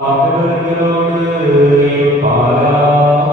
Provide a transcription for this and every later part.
आपन पाया।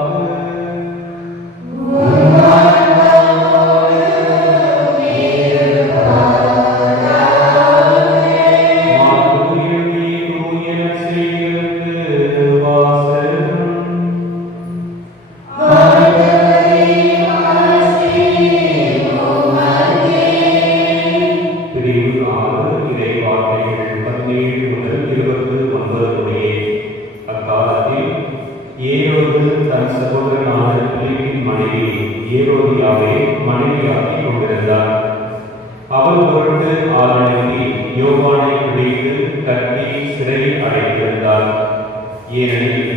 ஏரோது தன் சகோதரனான பிலிப்பின் மனைவி ஏரோதியாவை மனைவியாக்கி கொண்டிருந்தார். அவர் பொருட்டு ஆரணிக்கு யோவானை பிடித்து கட்டி சிறையில் அடைத்திருந்தார். ஏனெனில்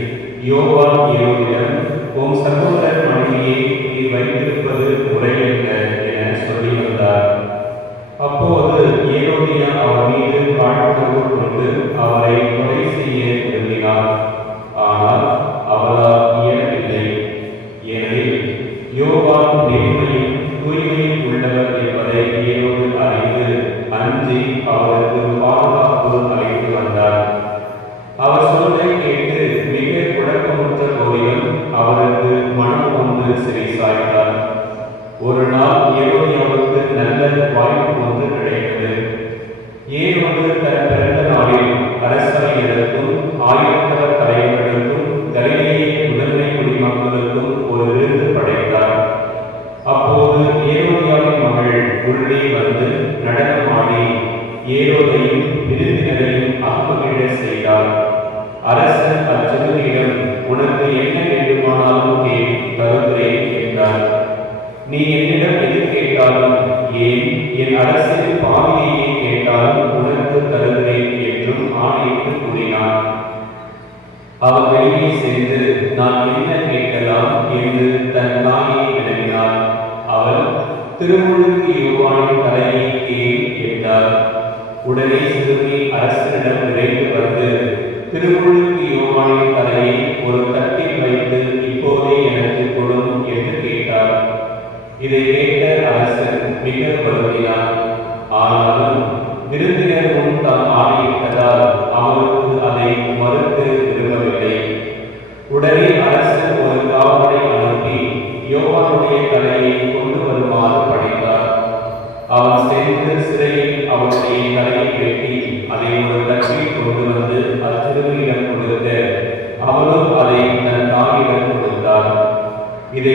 யோவான் ஏரோதிடம் உன் சகோதரன் மனைவியை நீ வைத்திருப்பது முறையல்ல என சொல்லி வந்தார் அப்போது ஏரோதியா அவர் மீது காழ்ப்புணர்வு கொண்டு அவரை வந்து சிறை சாய்ந்தார் ஒரு நாள் ஏரோதியாவுக்கு நல்ல வாய்ப்பு ஒன்று கிடைத்தது வந்து தன் நீ என்னிடம் எது கேட்டாலும் ஏன்? என் அரசின் பாவியையே கேட்டாலும் உனக்கு தருகிறேன் என்றும் ஆணையிட்டு கூறினார் அவர் வெளியே சென்று நான் என்ன கேட்கலாம்? என்று தன் தாயை வினவினார் அவள் திருமுழுக்கு யோவானின் தலையை கேள் என்றார் உடனே சிறுமி அரசனிடம் விரைந்து வந்து திருமுழுக்கு யோவானின் தலையை ஒரு தட்டில் வைத்து இப்போதே என இதை கேட்ட அரசன் மிக வருந்தினார் ஆனாலும் விருந்தினர் முன் தாம் ஆணையிட்டதால் அவருக்கு அதை மறுத்து விரும்பவில்லை. உடனே அரசன் ஒரு காவலை அனுப்பி யோவானுடைய தலையை கொண்டு வருமாறு படைத்தார். அவன் சென்று சிறையில் அவனுடைய தலையை வெட்டி அதை ஒரு தட்டில் கொண்டு வந்து அச்சிறுமியிடம் கொடுக்க அவனும் அதை தன் தாயிடம் கொடுத்தார். இதை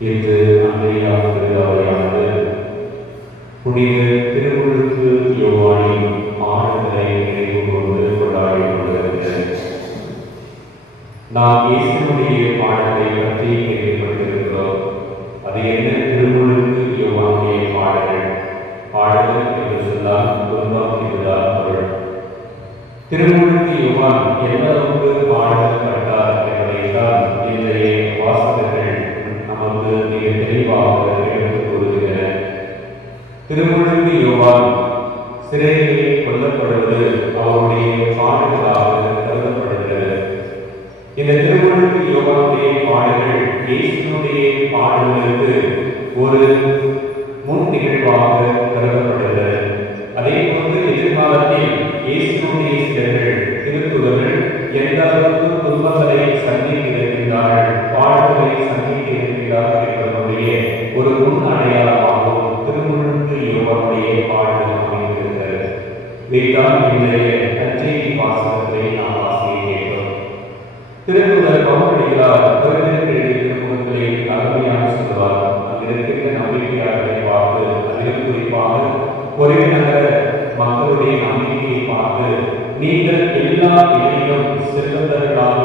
இன்று அன்றையா திருவிழாவையானது புனித திருமுழுக்கு யோவானி ஆண்டுகளை நினைவு கொண்டு கொண்டாடி நாம் இயேசுடைய பாடத்தை பற்றி கேள்விப்பட்டிருக்கிறோம். அது என்ன திருமுழுக்கு யோவானிய பாடல்கள் பாடல்கள் என்று சொன்னால் துன்பம் என்றுதான் பொருள். திருமுழுக்கு யுவான் எந்த அளவுக்கு பாடப்பட்டார் என்பதைத்தான் இன்றைய வாசகர்கள் தெளிவாக எடுத்துக் கூறுகின்றனர் திருமுழுக்கு யுவான் சிறைகளில் கொல்லப்படுவது அவருடைய திருக்குறள் பவுனடிகளார் பிறந்தெடுத்து அருமையாக சொல்லுவார். அங்கு இருக்கின்ற நம்பிக்கையாளர்களை பார்த்து அதிலும் குறிப்பாக பொறிவினர மக்களுடைய நம்பிக்கையை பார்த்து நீங்கள் எல்லா நிலையிலும் செல்வந்தர்களாக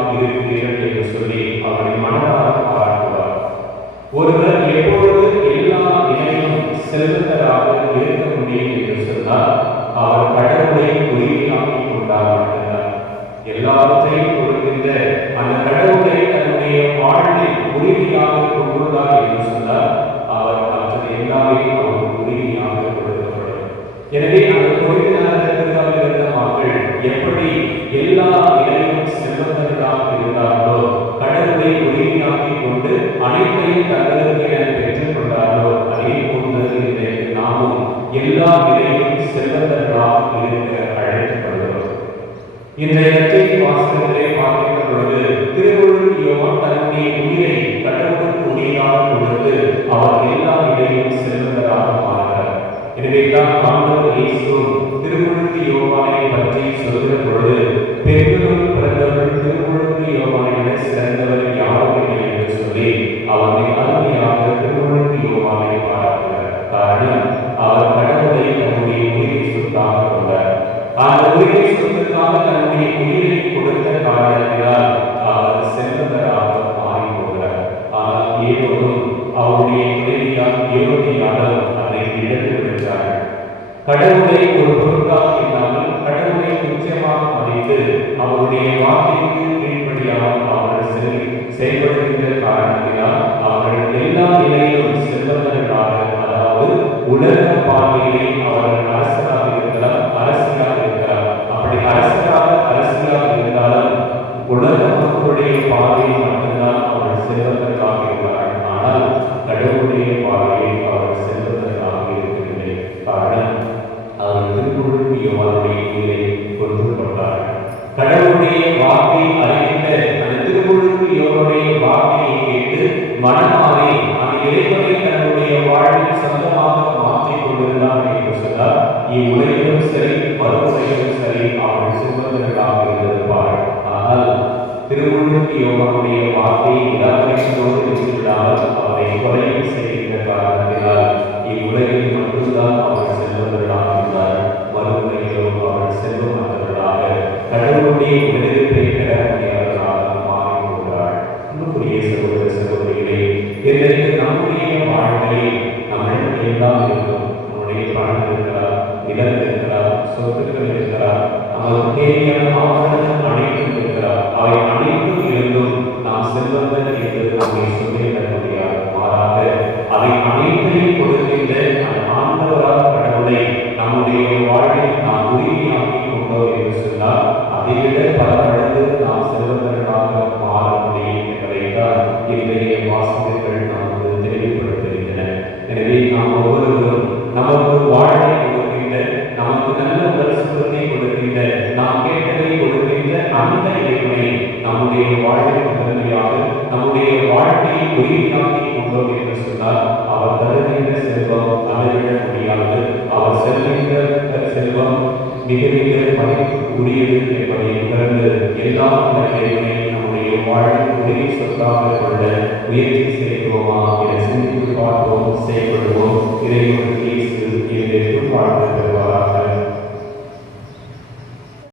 இன்று கடவுளை ஒரு பொருட்டாக இல்லாமல் கடவுளை நிச்சயமாக மதித்து அவருடைய வார்த்தைக்கு கீழ்ப்படியாக அவர் செயல்படுகின்ற காரணம் உயிராகி உள்ளோம் என்று சொன்னால் அவர் தருகின்ற செல்வம் அளவிட முடியாது. அவர் செல்கின்ற செல்வம் மிக மிக மதிப்பு உரியது என்பதை உணர்ந்து எல்லா நிலைமையை நம்முடைய வாழ்வு உதவி சொல்லாக கொள்ள முயற்சி செய்வோமா என சிந்தித்து பார்ப்போம் செயல்படுவோம். இதை இயேசு என்று வாழ்வு